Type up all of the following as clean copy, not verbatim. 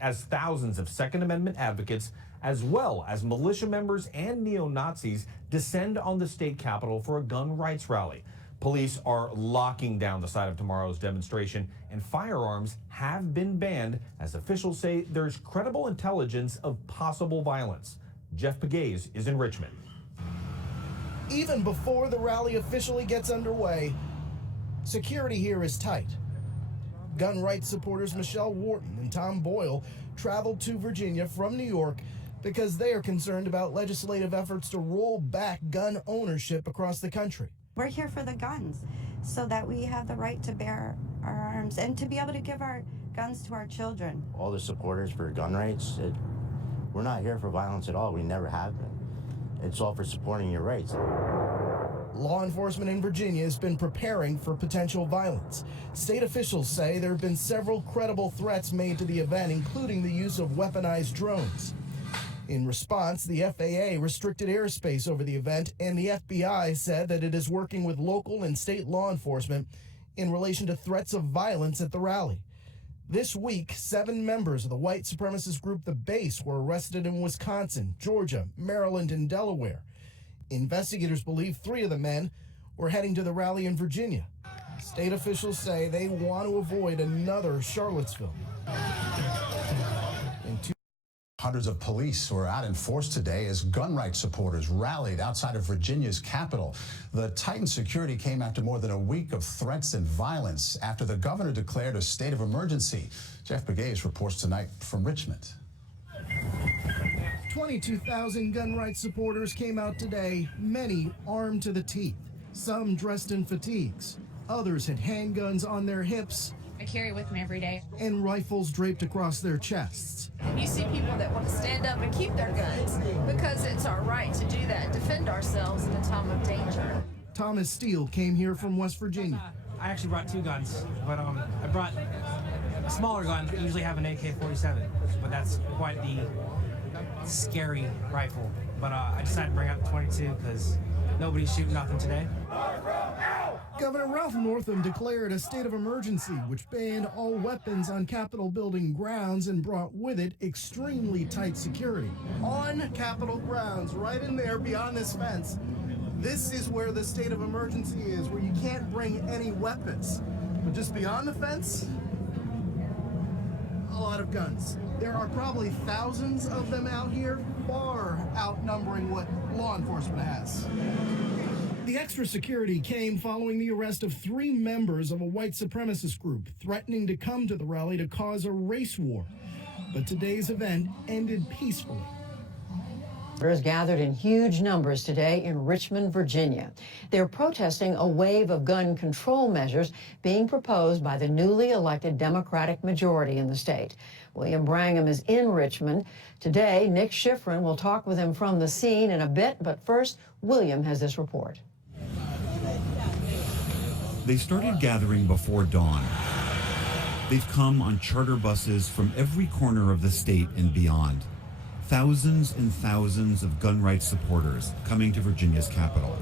as thousands of Second Amendment advocates, as well as militia members and neo-Nazis, descend on the state capitol for a gun rights rally. Police are locking down the site of tomorrow's demonstration, and firearms have been banned as officials say there's credible intelligence of possible violence. Jeff Pegues is in Richmond. Even before the rally officially gets underway, security here is tight. Gun rights supporters Michelle Wharton and Tom Boyle traveled to Virginia from New York because they are concerned about legislative efforts to roll back gun ownership across the country. We're here for the guns so that we have the right to bear our arms and to be able to give our guns to our children. All the supporters for gun rights, we're not here for violence at all. We never have been. It's all for supporting your rights. Law enforcement in Virginia has been preparing for potential violence. State officials say there have been several credible threats made to the event, including the use of weaponized drones. In response, the FAA restricted airspace over the event, and the FBI said that it is working with local and state law enforcement in relation to threats of violence at the rally. This week, 7 members of the white supremacist group The Base were arrested in Wisconsin, Georgia, Maryland, and Delaware. Investigators believe 3 of the men were heading to the rally in Virginia. State officials say they want to avoid another Charlottesville. Hundreds of police were out in force today as gun rights supporters rallied outside of Virginia's capital. The tightened security came after more than a week of threats and violence after the governor declared a state of emergency. Jeff Pegues reports tonight from Richmond. 22,000 gun rights supporters came out today, many armed to the teeth, some dressed in fatigues. Others had handguns on their hips. I carry it with me every day. And rifles draped across their chests. You see people that want to stand up and keep their guns because it's our right to do that, defend ourselves in a time of danger. Thomas Steele came here from West Virginia. I actually brought 2 guns, but I brought a smaller gun. I usually have an AK-47, but that's quite the scary rifle. But I decided to bring out the 22 because nobody's shooting nothing today. Governor Ralph Northam declared a state of emergency, which banned all weapons on Capitol building grounds and brought with it extremely tight security. On Capitol grounds, right in there beyond this fence, this is where the state of emergency is, where you can't bring any weapons. But just beyond the fence, a lot of guns. There are probably thousands of them out here, far outnumbering what law enforcement has. The extra security came following the arrest of 3 members of a white supremacist group threatening to come to the rally to cause a race war. But today's event ended peacefully. Voters gathered in huge numbers today in Richmond, Virginia. They're protesting a wave of gun control measures being proposed by the newly elected Democratic majority in the state. William Brangham is in Richmond. Today, Nick Schifrin will talk with him from the scene in a bit, but first, William has this report. They started gathering before dawn. They've come on charter buses from every corner of the state and beyond. Thousands and thousands of gun rights supporters coming to Virginia's capital.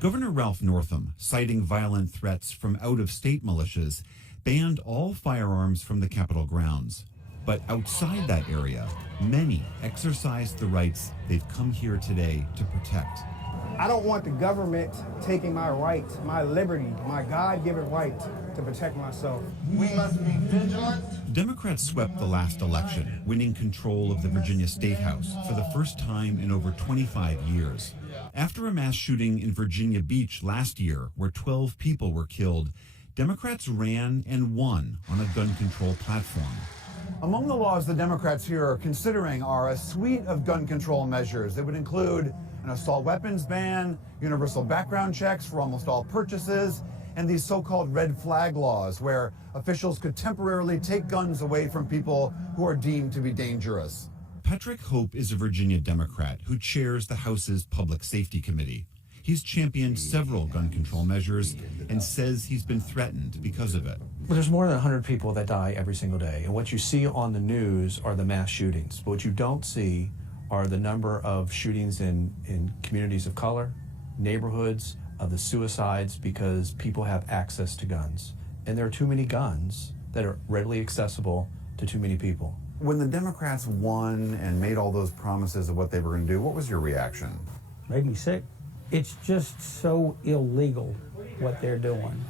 Governor Ralph Northam, citing violent threats from out-of-state militias, banned all firearms from the Capitol grounds. But outside that area, many exercised the rights they've come here today to protect. I don't want the government taking my right, my liberty, my God-given right to protect myself. We must be vigilant. Democrats swept the last election, winning control of the Virginia State House for the first time in over 25 years. After a mass shooting in Virginia Beach last year, where 12 people were killed, Democrats ran and won on a gun control platform. Among the laws the Democrats here are considering are a suite of gun control measures that would include an assault weapons ban, universal background checks for almost all purchases, and these so-called red flag laws where officials could temporarily take guns away from people who are deemed to be dangerous. Patrick Hope is a Virginia Democrat who chairs the House's Public Safety Committee. He's championed several gun control measures and says he's been threatened because of it. Well, there's more than 100 people that die every single day, and what you see on the news are the mass shootings. But what you don't see are the number of shootings in communities of color, neighborhoods, of the suicides, because people have access to guns. And there are too many guns that are readily accessible to too many people. When the Democrats won and made all those promises of what they were going to do, what was your reaction? Made me sick. It's just so illegal what they're doing,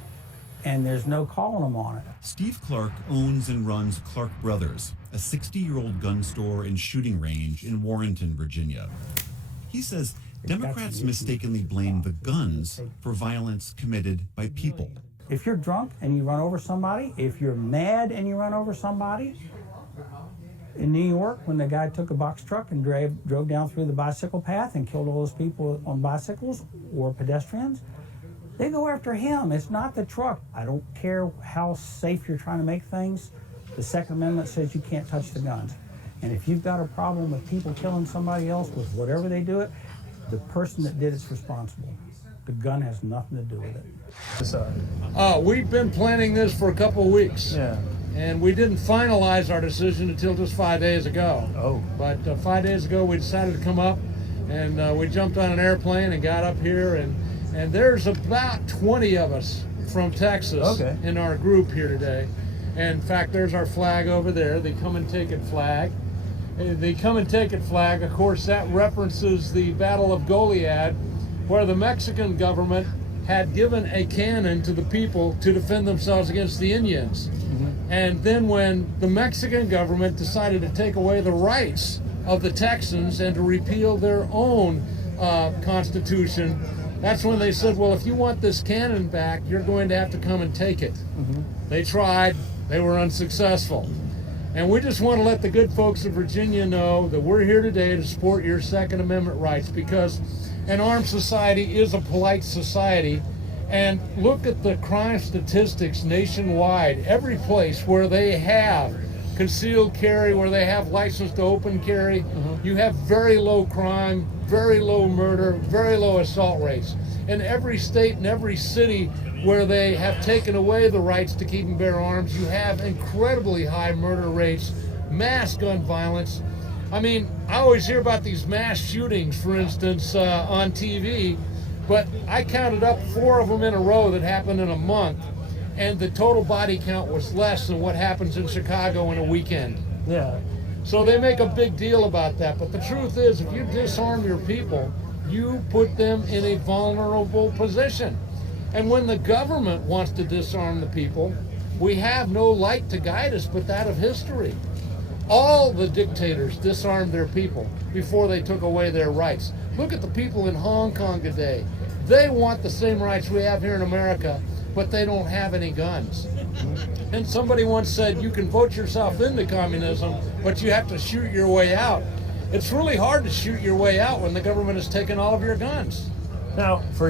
and there's no calling them on it. Steve Clark owns and runs Clark Brothers, a 60-year-old gun store and shooting range in Warrenton, Virginia. He says Democrats mistakenly blame the guns for violence committed by people. If you're drunk and you run over somebody, if you're mad and you run over somebody, in New York, when the guy took a box truck and drove down through the bicycle path and killed all those people on bicycles or pedestrians, they go after him. It's not the truck. I don't care how safe you're trying to make things. The Second Amendment says you can't touch the guns. And if you've got a problem with people killing somebody else with whatever they do it, the person that did it's responsible. The gun has nothing to do with it. We've been planning this for a couple of weeks. Yeah. And we didn't finalize our decision until just 5 days ago. Oh. But 5 days ago, we decided to come up, and we jumped on an airplane and got up here, and there's about 20 of us from Texas in our group here today. And in fact, there's our flag over there, the Come and Take It flag. The Come and Take It flag, of course, that references the Battle of Goliad, where the Mexican government had given a cannon to the people to defend themselves against the Indians. And then when the Mexican government decided to take away the rights of the Texans and to repeal their own constitution, that's when they said, well, if you want this cannon back, you're going to have to come and take it. They tried, they were unsuccessful. And we just want to let the good folks of Virginia know that we're here today to support your Second Amendment rights, because an armed society is a polite society. And look at the crime statistics nationwide. Every place where they have concealed carry, where they have license to open carry, you have very low crime, very low murder, very low assault rates. In every state and every city where they have taken away the rights to keep and bear arms, you have incredibly high murder rates, mass gun violence. I mean, I always hear about these mass shootings, for instance, on TV. But I counted up 4 of them in a row that happened in a month, and the total body count was less than what happens in Chicago in a weekend. Yeah. So they make a big deal about that. But the truth is, if you disarm your people, you put them in a vulnerable position. And when the government wants to disarm the people, we have no light to guide us but that of history. All the dictators disarmed their people before they took away their rights. Look at the people in Hong Kong today. They want the same rights we have here in America, but they don't have any guns. And somebody once said, you can vote yourself into communism, but you have to shoot your way out. It's really hard to shoot your way out when the government has taken all of your guns. Now, for